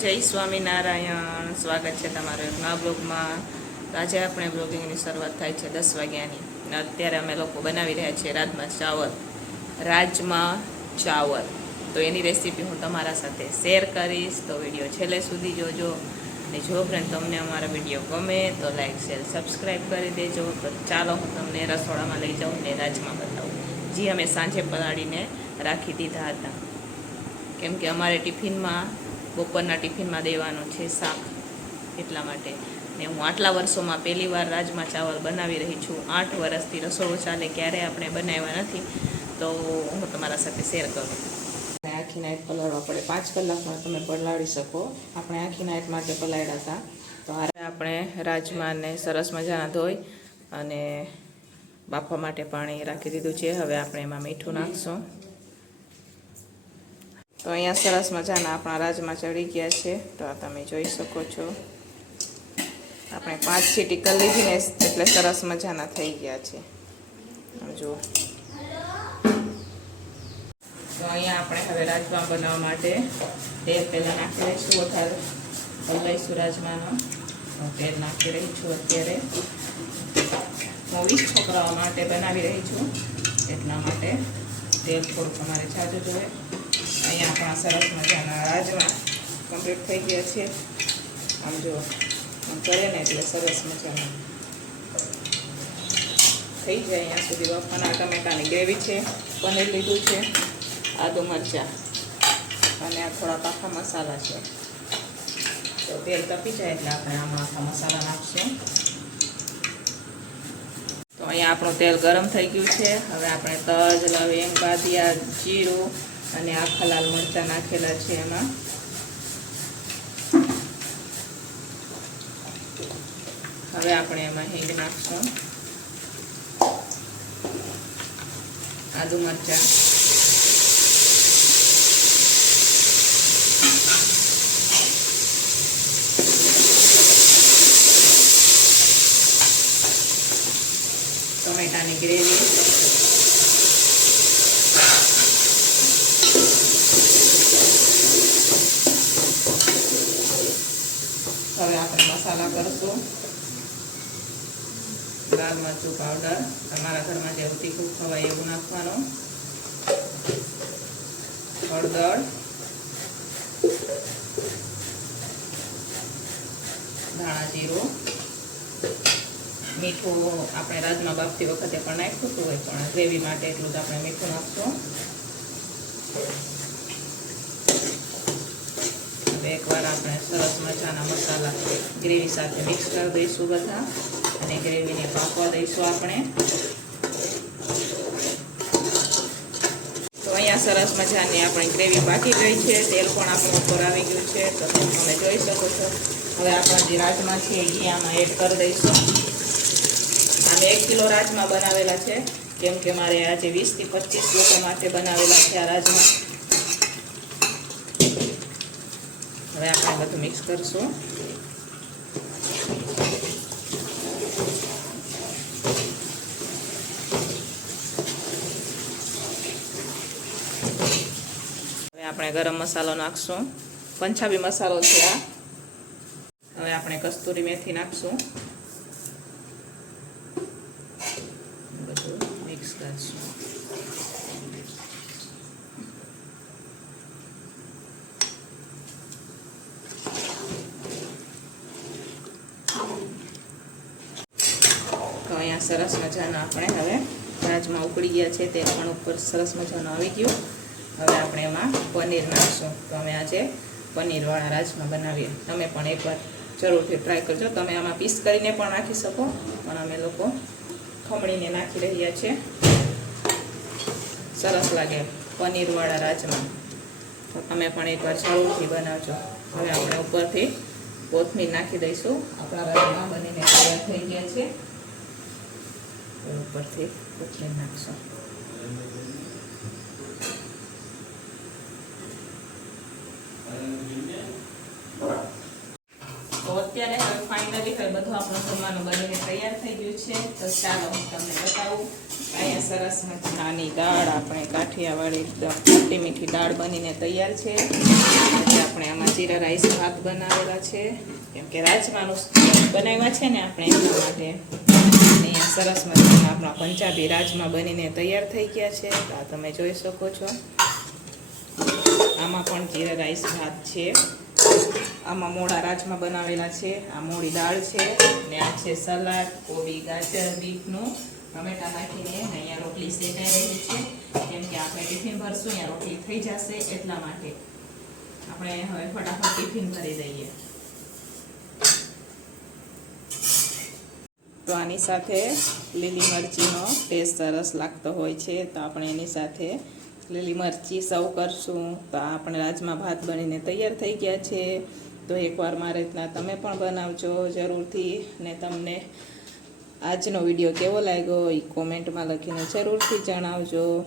જય સ્વામિનારાયણ. સ્વાગત છે તમારું એક નવા બ્લોગમાં. આજે આપણે બ્લોગિંગની શરૂઆત થાય છે દસ વાગ્યાની. અત્યારે અમે લોકો બનાવી રહ્યા છીએ રાજમાં ચાવલ. રાજમા ચાવલ. તો એની રેસીપી હું તમારા સાથે શેર કરીશ. તો વીડિયો છેલ્લે સુધી જોજો. અને જો ફ્રેન્ડ તમને અમારા વીડિયો ગમે તો લાઈક શેર સબસ્ક્રાઈબ કરી દેજો. તો ચાલો હું તમને રસોડામાં લઈ જાઉં ને રાજમા બતાવું જે અમે સાંજે પલાળીને રાખી દીધા હતા. કેમ કે અમારે ટિફિનમાં બપોરના ટિફિનમાં દેવાનું છે શાક એટલા માટે. ને હું આટલા વર્ષોમાં પહેલી વાર રાજમા ચાવલ બનાવી રહી છું. આઠ વર્ષથી રસોડો ચાલે ક્યારે આપણે બનાવ્યા નથી. તો હું તમારા સાથે શેર કરું. આખી નાઇટ પલાળવા પડે. પાંચ કલાકમાં તમે પલાળી શકો. આપણે આખી નાઇટ માટે પલાળ્યા હતા. તો આપણે રાજમાને સરસ મજાના ધોઈ અને બાફવા માટે પાણી રાખી દીધું છે. હવે આપણે એમાં મીઠું નાખશું. તો અહીંયા સરસ મજાના આપણા રાજમાં ચડી ગયા છે. તો આ તમે જોઈ શકો છો. આપણે પાંચ સીટી કરી લીધી ને એટલે સરસ મજાના થઈ ગયા છે. જુઓ. તો અહીંયા આપણે હવે રાજમા બનાવવા માટે તેલ પહેલાં નાખી રહીશું વધારે લઈશું રાજમાનો. તેલ નાખી રહી છું અત્યારે. હું વીસ છોકરાઓ માટે બનાવી રહી છું. એટલા માટે તેલ થોડુંક તમારે જાજુ જોઈએ. અહીંયા આપણા સરસ મજાના રાજમા કમ્પ્લીટ થઈ ગયા છે. આમ જો, આમ કરે ને એટલે સરસ મજાના. થઈ જાય અહીંયા સુધી બફાના ટમેટાની ગ્રેવી છે, પનીર લીધું છે, આદુ મરચાં અને આ થોડા પાખા મસાલા છે. તો તેલ તપી જાય એટલે આપણે આમાં આખા મસાલા નાખશું. તો અહીંયા આપણું તેલ ગરમ થઈ ગયું છે. હવે આપણે તજ, લવિંગ, બાદિયા, જીરું અને આખા લાલ મરચાં નાખેલા છે એમાં. હવે આપણે એમાં હિંગ નાખશું. આદુ મરચાં. ટમેટાની ગ્રેવી હવે આપણે મસાલા કરશું લાલ મરચું પાવડર તમારા ઘરમાં જે તીખું ખવાય એવું નાખવાનું. હળદર. ધાણા જીરું. મીઠું આપણે રાજમાં બાફતી વખતે પણ નાખ્યું હતું હોય પણ ગ્રેવી માટે એટલું જ આપણે મીઠું નાખશું. હવે એકવાર આપણે સરસ મજાના મસાલા ગ્રેવી સાથે મિક્સ કરી દઈશું બધા. અને ગ્રેવીને પાકવા દઈશું આપણે. તો અહીંયા સરસ મજાની આપણી ગ્રેવી પાકી ગઈ છે. તેલ પણ આપણું ઉપર આવી ગયું છે. તો તમે જોઈ શકો છો. હવે આપણા જે રાજમા છે એ આમાં એડ કરી દઈશું. આમ એક કિલો રાજમા બનાવેલા છે. કેમ કે મારે આજે વીસથી પચીસ લોકો માટે બનાવેલા છે આ રાજમા. હવે આપણે બધું મિક્સ કરશું હવે ગરમ મસાલો નાખશું. પંજાબી મસાલો છે આ. હવે આપણે કસ્તુરી મેથી નાખશું. તો અહીંયા સરસ મજાના આપણે હવે રાજમાં ઉકળી ગયા છે તે પણ ઉપર સરસ મજાનો આવી ગયું. હવે આપણે એમાં પનીર નાખશું. તો અમે આજે પનીરવાળા રાજમાં બનાવીએ. તમે પણ એકવાર જરૂરથી ટ્રાય કરજો. તમે આમાં પીસ કરીને પણ નાખી શકો. પણ અમે લોકો ખમણીને નાખી રહ્યા છીએ. સરસ લાગે પનીરવાળા રાજમાં. તો તમે પણ એકવાર જરૂરથી બનાવજો. હવે આપણે ઉપરથી કોથમીર નાખી દઈશું. આપણા રાજમાં બનીને તૈયાર થઈ ગયા છે. ઉપરથી કોથમીર નાખશું તો અત્યારે હવે હોય બધું આપણું જમવાનું બનીને તૈયાર થઈ ગયું છે. તો ચાલો હું તમને બતાવું. અહીંયા સરસ મજાની દાળ આપણે કાઠિયાવાડી એકદમ મીઠી દાળ બનીને તૈયાર છે. આપણે આમાં જીરા રાઈસ ભાત બનાવેલા છે. કેમ કે રાજમાનું બનાવ્યા છે ને આપણે એના માટે. અહીંયા સરસ મજાના આપણા પંજાબી રાજમા બનીને તૈયાર થઈ ગયા છે. આ તમે જોઈ શકો છો. આમાં પણ જીરા રાઈસ ભાત છે. આમાં મોડા રાજમા બનાવેલા છે. આ મોડી દાળ છે ને આ છે સલાડ, કોબી, ગાજર, બીટનું ટમેટા નાખીને અહીંયા રોટલી શેકાઈ રહી છે. કેમ કે આપણે ટિફિન ભરશું, અહીંયા રોટલી થઈ જશે એટલા માટે. આપણે હવે ફટાફટ ટિફિન ભરી દઈએ. તો આની સાથે લીલી મરચીનો ટેસ્ટ સરસ લાગતો હોય છે. તો આપણે એની સાથે લીલી મરચી સર્વ કરશું. તો આપણે રાજમા ભાત બનીને તૈયાર થઈ ગયા છે. તો એકવાર મારે રીતના તમે પણ બનાવજો જરૂરથી. ને તમને આજનો વીડિયો કેવો લાગ્યો એ કોમેન્ટમાં લખીને જરૂરથી જણાવજો.